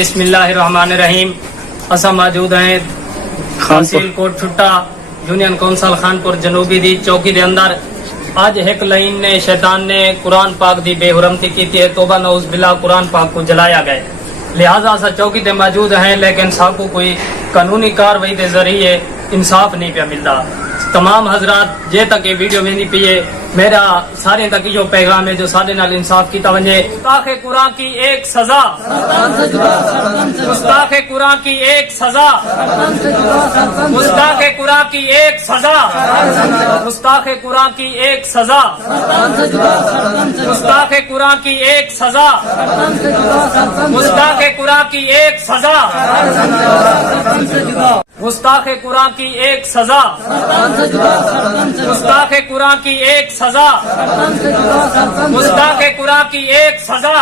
बिस्मिल्लाहिर्रहमानिर्रहीम। असा मौजूद हैं तहसील कोट छुट्टा यूनियन कौंसल खानपुर जनूबी दी चौकी दे अंदर। आज एक लाइन ने शैतान ने कुरान पाक दी बेहुरमती की थी, तौबा नऊज़ बिल्लाह, कुरान पाक को जलाया गया। लिहाजा असा चौकी दे मौजूद हैं, लेकिन साकू कोई कानूनी कार्रवाई के जरिए इंसाफ नहीं पे मिलता। तमाम हजरात जे तक ये वीडियो वेंदी पी है, मेरा सारे तक यो पैगाम है जो सारे नाल इंसाफ किया वजे। गुस्ताखे कुरान की एक सजा, गुस्ताखे कुरान की एक सजा, गुस्ताखे कुरान की एक सजा, गुस्ताखे कुरान की एक सजा, गुस्ताखे कुरान की एक सजा, गुस्ताखे कुरान की एक सजा, गुस्ताखे कुरान की एक सजा, गुस्ताखे कुरान की एक सजा, गुस्ताखे कुरान की एक सजा।